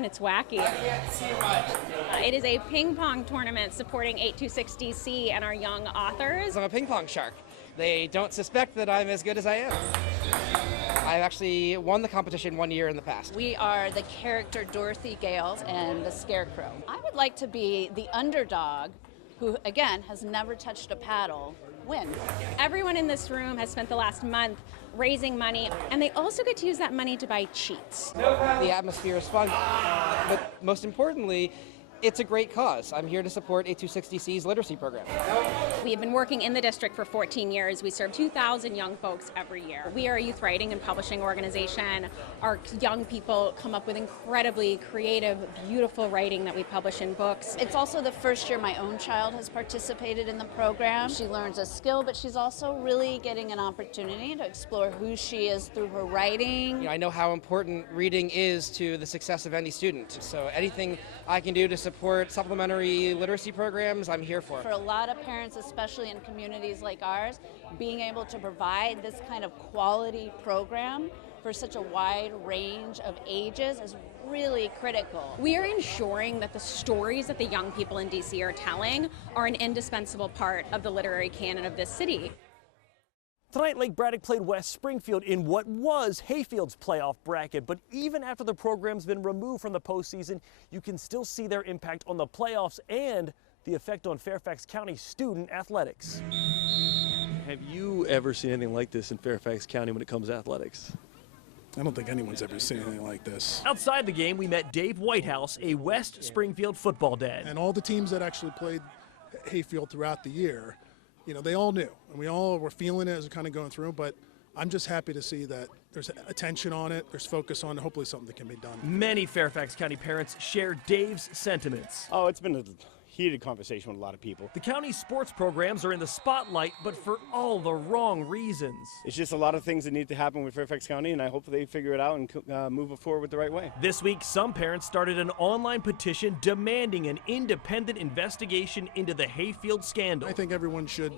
fun. It's wacky. It is a ping pong tournament supporting 8260C and our young authors. I'm a ping pong shark. They don't suspect that I'm as good as I am. I've actually won the competition 1 year in the past. We are the character Dorothy Gale and the Scarecrow. I would like to be the underdog who, again, has never touched a paddle, win. Everyone in this room has spent the last month raising money, and they also get to use that money to buy cheats. The atmosphere is fun, but most importantly, it's a great cause. I'm here to support 8260C's literacy program. We have been working in the district for 14 years. We serve 2,000 young folks every year. We are a youth writing and publishing organization. Our young people come up with incredibly creative, beautiful writing that we publish in books. It's also the first year my own child has participated in the program. She learns a skill, but she's also really getting an opportunity to explore who she is through her writing. I know how important reading is to the success of any student, so anything I can do to support supplementary literacy programs, I'm here for. For a lot of parents, especially in communities like ours, being able to provide this kind of quality program for such a wide range of ages is really critical. We are ensuring that the stories that the young people in DC are telling are an indispensable part of the literary canon of this city. Tonight, Lake Braddock played West Springfield in what was Hayfield's playoff bracket, but even after the program's been removed from the postseason, you can still see their impact on the playoffs and the effect on Fairfax County student athletics. Have you ever seen anything like this in Fairfax County when it comes to athletics? I don't think anyone's ever seen anything like this. Outside the game, we met Dave Whitehouse, a West Springfield football dad. And all the teams that actually played Hayfield throughout the year, you know, they all knew, and we all were feeling it as we're kind of going through, but I'm just happy to see that there's attention on it, there's focus on it, hopefully something can be done. Many Fairfax County parents share Dave's sentiments. Oh, it's been a heated conversation with a lot of people. The county's sports programs are in the spotlight, but for all the wrong reasons. It's just a lot of things that need to happen with Fairfax County, and I hope they figure it out and move it forward the right way. This week, some parents started an online petition demanding an independent investigation into the Hayfield scandal. I think everyone should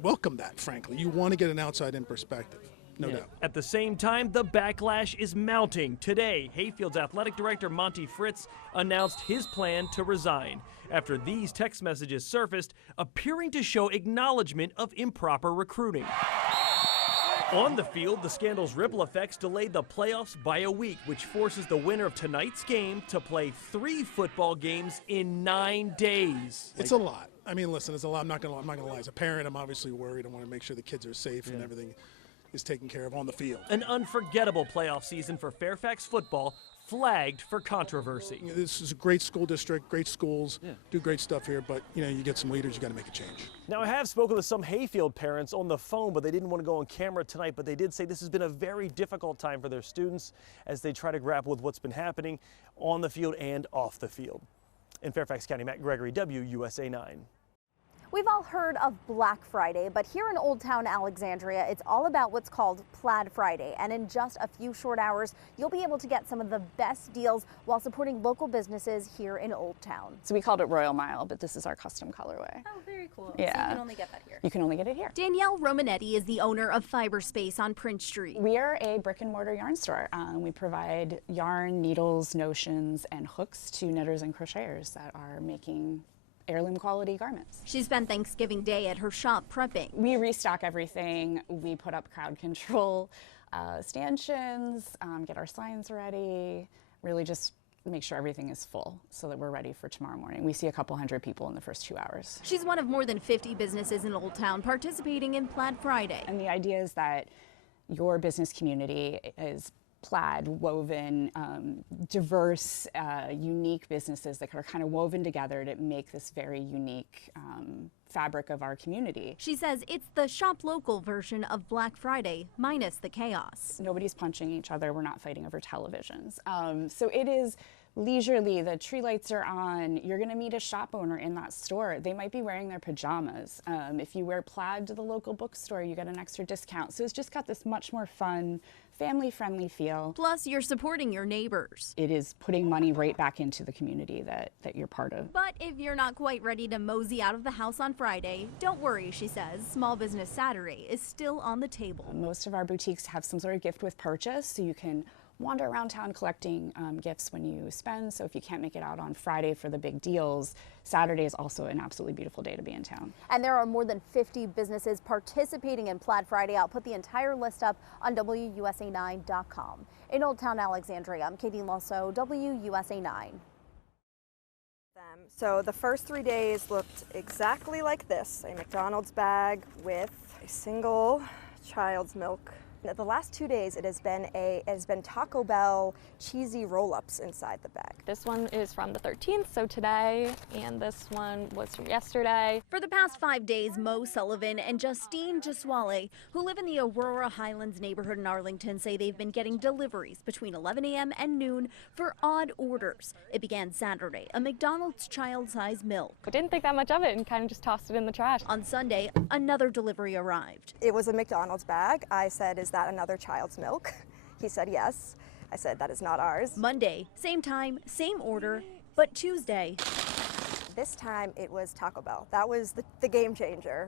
welcome that, frankly. You want to get an outside-in perspective, no doubt. At the same time, the backlash is mounting. Today, Hayfield's athletic director Monty Fritz announced his plan to resign after these text messages surfaced, appearing to show acknowledgement of improper recruiting. On the field, the scandal's ripple effects delayed the playoffs by a week, which forces the winner of tonight's game to play 3 football games in 9 days. It's a lot. I mean, listen, it's a lot. I'm not gonna lie. As a parent, I'm obviously worried. I want to make sure the kids are safe and everything is taken care of on the field. An unforgettable playoff season for Fairfax football, flagged for controversy. You know, this is a great school district, great schools, do great stuff here, but you know, you get some leaders, you got to make a change. Now, I have spoken with some Hayfield parents on the phone, but they didn't want to go on camera tonight, but they did say this has been a very difficult time for their students as they try to grapple with what's been happening on the field and off the field. In Fairfax County, Matt Gregory, WUSA 9. We've all heard of Black Friday, but here in Old Town Alexandria, it's all about what's called Plaid Friday. And in just a few short hours, you'll be able to get some of the best deals while supporting local businesses here in Old Town. So we called it Royal Mile, but this is our custom colorway. Oh, very cool. Yeah. So you can only get that here. You can only get it here. Danielle Romanetti is the owner of Fiberspace on Prince Street. We are a brick and mortar yarn store. We provide yarn, needles, notions, and hooks to knitters and crocheters that are making heirloom quality garments. She spent Thanksgiving Day at her shop prepping. We restock everything. We put up crowd control stanchions, get our signs ready, really just make sure everything is full so that we're ready for tomorrow morning. We see a couple hundred people in the first 2 hours. She's one of more than 50 businesses in Old Town participating in Plaid Friday. And the idea is that your business community is plaid, woven, diverse, unique businesses that are kind of woven together to make this very unique fabric of our community. She says it's the shop local version of Black Friday, minus the chaos. Nobody's punching each other. We're not fighting over televisions. So it is leisurely. The tree lights are on. You're going to meet a shop owner in that store. They might be wearing their pajamas. If you wear plaid to the local bookstore, you get an extra discount. So it's just got this much more fun, family-friendly feel. Plus, you're supporting your neighbors. It is putting money right back into the community that you're part of. But if you're not quite ready to mosey out of the house on Friday, don't worry, she says. Small Business Saturday is still on the table. Most of our boutiques have some sort of gift with purchase, so you can wander around town collecting gifts when you spend. So if you can't make it out on Friday for the big deals, Saturday is also an absolutely beautiful day to be in town. And there are more than 50 businesses participating in Plaid Friday. I'll put the entire list up on WUSA9.com. In Old Town Alexandria, I'm Katie Lasso, WUSA 9. So the first 3 days looked exactly like this, a McDonald's bag with a single child's milk. The last 2 days it has been Taco Bell cheesy roll-ups inside the bag. This one is from the 13th, so today, and this one was from yesterday. For the past 5 days, Mo Sullivan and Justine Jaswale, who live in the Aurora Highlands neighborhood in Arlington, say they've been getting deliveries between 11 a.m. and noon for odd orders. It began Saturday, a McDonald's child-sized milk. I didn't think that much of it and kind of just tossed it in the trash. On Sunday, another delivery arrived. It was a McDonald's bag. I said, "Is that another child's milk?" He said yes. I said, "That is not ours." Monday, same time, same order, but Tuesday. This time it was Taco Bell. That was the game changer.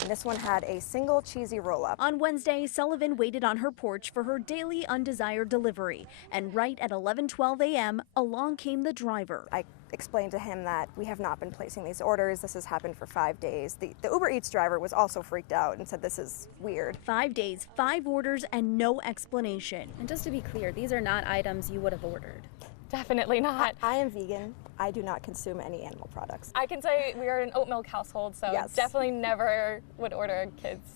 And this one had a single cheesy roll-up. On Wednesday, Sullivan waited on her porch for her daily undesired delivery. And right at 11:12 a.m., along came the driver. I explained to him that we have not been placing these orders. This has happened for 5 days. The Uber Eats driver was also freaked out and said this is weird. 5 days, 5 orders, and no explanation. And just to be clear, these are not items you would have ordered. Definitely not. I am vegan. I do not consume any animal products. I can say we are an oat milk household, so yes. Definitely never would order kids'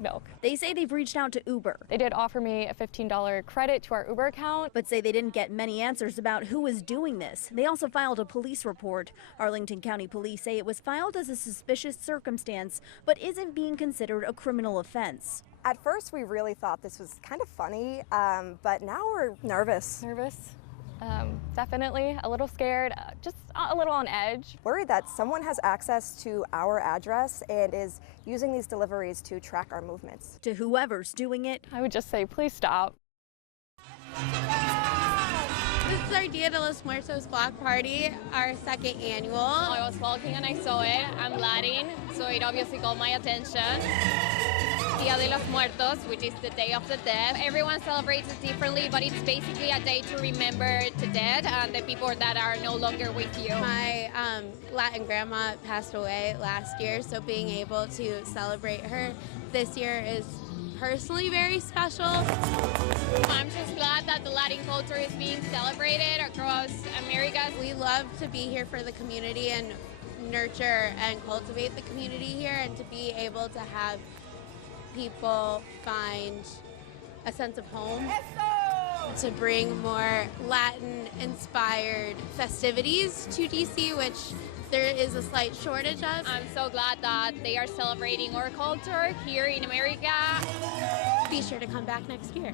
milk. They say they've reached out to Uber. They did offer me a $15 credit to our Uber account, but say they didn't get many answers about who was doing this. They also filed a police report. Arlington County Police say it was filed as a suspicious circumstance, but isn't being considered a criminal offense. At first, we really thought this was kind of funny, but now we're nervous. Definitely a little scared, just a little on edge. Worried that someone has access to our address and is using these deliveries to track our movements. To whoever's doing it, I would just say, please stop. This is our Dia de los Muertos block party, our second annual. I was walking and I saw it. I'm Latin, so it obviously caught my attention. Dia de los Muertos, which is the Day of the Dead. Everyone celebrates it differently, but it's basically a day to remember the dead and the people that are no longer with you. My Latin grandma passed away last year, so being able to celebrate her this year is personally very special. I'm just glad that the Latin culture is being celebrated across America. We love to be here for the community and nurture and cultivate the community here, and to be able to have people find a sense of home, to bring more Latin-inspired festivities to DC, which there is a slight shortage of. I'm so glad that they are celebrating our culture here in America. Be sure to come back next year.